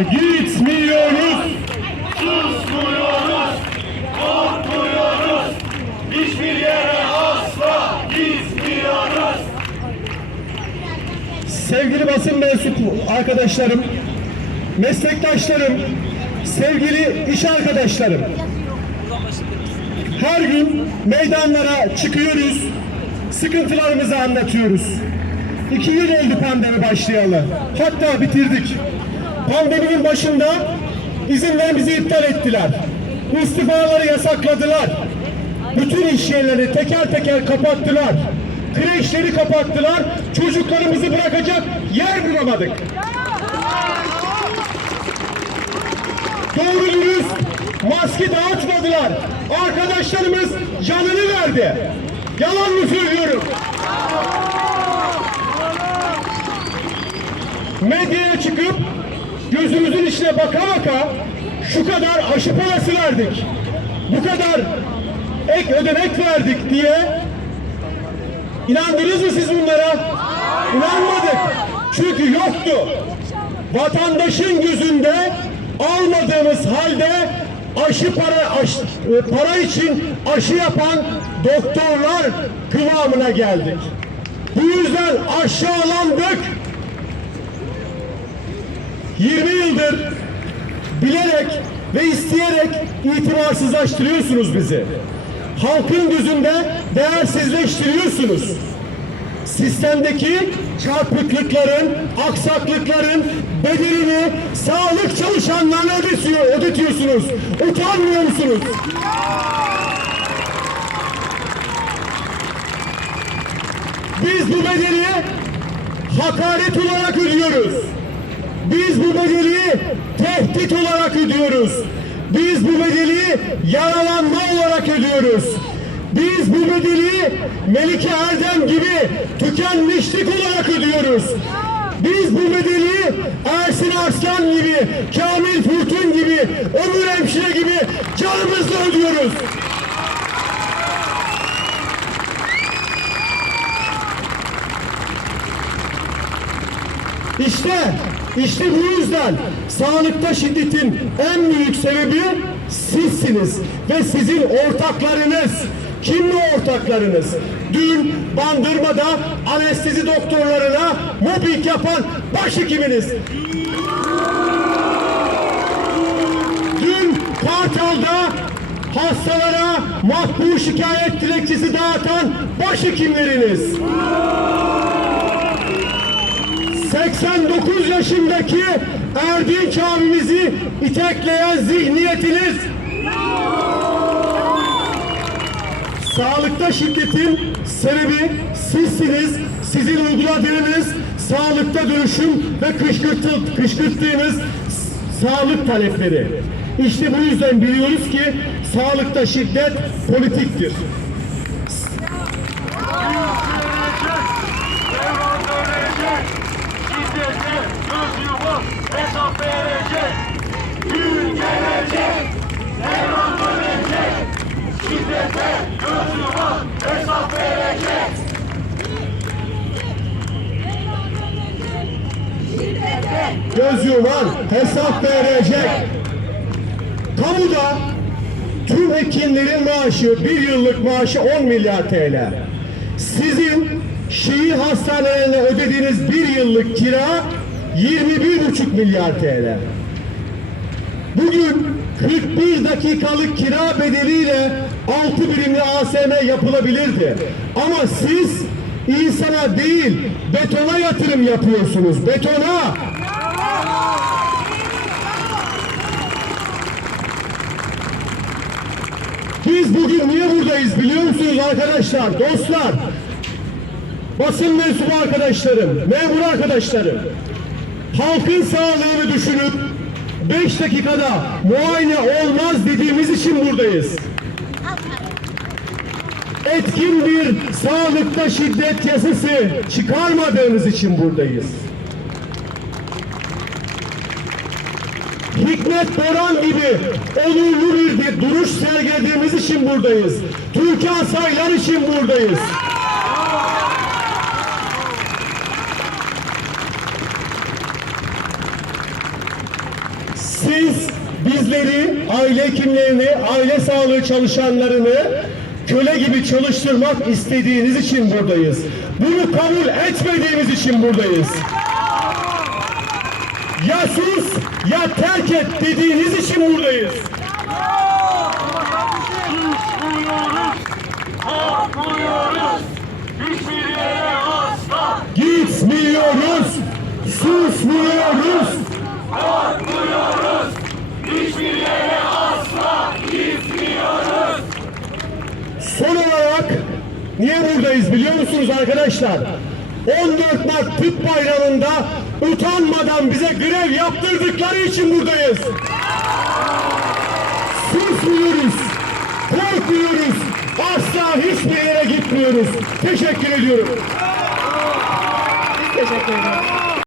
gitmiyoruz. Susmuyoruz, korkmuyoruz, hiçbir yere asla gitmiyoruz. Sevgili basın mensubu arkadaşlarım, meslektaşlarım, sevgili iş arkadaşlarım. Her gün meydanlara çıkıyoruz, sıkıntılarımızı anlatıyoruz. İki yıl oldu pandemi başlayalı. Hatta bitirdik. Pandeminin başında izinlerimizi iptal ettiler. İstifaları yasakladılar. Bütün iş yerlerini teker teker kapattılar. Kreşleri kapattılar. Çocuklarımızı bırakacak yer bulamadık. Doğru dürüst maske dağıtmadılar. Arkadaşlarımız canını verdi. Yalan mı söylüyorum? Medyaya çıkıp gözümüzün içine baka baka şu kadar aşı parası verdik. Bu kadar ek ödenek verdik diye inandınız mı siz bunlara? İnanmadık. Çünkü yoktu vatandaşın gözünde almadığımız halde aşı para aş- e, para için aşı yapan doktorlar kıvamına geldik. Bu yüzden aşağılandık. 20 yıldır bilerek ve isteyerek itibarsızlaştırıyorsunuz bizi. Halkın gözünde değersizleştiriyorsunuz sistemdeki çarpıklıkların, aksaklıkların bedelini sağlık çalışanlarına ödetiyor, ödetiyorsunuz. Utanmıyor musunuz? Biz bu bedeli hakaret olarak ödüyoruz. Biz bu bedeli tehdit olarak ödüyoruz. Biz bu bedeli yaralanma olarak ödüyoruz. Biz bu bedeli Melike Erdem gibi tükenmişlik olarak ödüyoruz. Biz bu bedeli Ersin Arslan gibi, Kamil Furtun gibi, Ömür Hemşire gibi canımızla ödüyoruz. İşte, işte bu yüzden sağlıkta şiddetin en büyük sebebi sizsiniz ve sizin ortaklarınız. Kim mi ortaklarınız? Dün Bandırma'da anestezi doktorlarına mobbing yapan başhekiminiz. Dün Kartal'da hastalara makbul şikayet dilekçesi dağıtan başhekimleriniz. 89 yaşındaki Erdinç abimizi itekleyen zihniyetiniz sağlıkta şiddetin sebebi sizsiniz. Sizin uyguladığınız sağlıkta dönüşüm ve kışkırtı, kışkırttığınız sağlık talepleri. İşte bu yüzden biliyoruz ki sağlıkta şiddet politiktir. Devran dönecek, şiddete göz yumup hesap verecek. Gün gelecek, devran dönecek, şiddete göz yumup hesap verecek. göz yuman hesap verecek. Kamuda tüm hekimlerin maaşı bir yıllık maaşı 10 milyar TL. Sizin şehir hastanelerine ödediğiniz bir yıllık kira 21,5 milyar TL. Bugün 41 dakikalık kira bedeliyle 6 birimli ASM yapılabilirdi. Ama siz insana değil betona yatırım yapıyorsunuz. Betona. Biz bugün niye buradayız biliyor musunuz arkadaşlar, dostlar? Basın mensubu arkadaşlarım, memur arkadaşlarım. Halkın sağlığını düşünüp 5 dakikada muayene olmaz dediğimiz için buradayız. Etkin bir sağlıkta şiddet yasası çıkarmadığınız için buradayız. Hikmet Boran gibi onurlu bir duruş sergilediğimiz için buradayız. Türkan Saylan için buradayız. Siz bizleri, aile hekimlerini, aile sağlığı çalışanlarını köle gibi çalıştırmak istediğiniz için buradayız. Bunu kabul etmediğimiz için buradayız. Ya sus ya terk et dediğiniz için buradayız. Gitmiyoruz, susmuyoruz. korkmuyoruz, yere asla gitmiyoruz. Son olarak niye buradayız biliyor musunuz arkadaşlar? 14 Mart Tıp Bayramı'nda utanmadan bize grev yaptırdıkları için buradayız. Susmuyoruz, korkmuyoruz, asla hiçbir yere gitmiyoruz. Teşekkür ediyorum. Teşekkür ederim.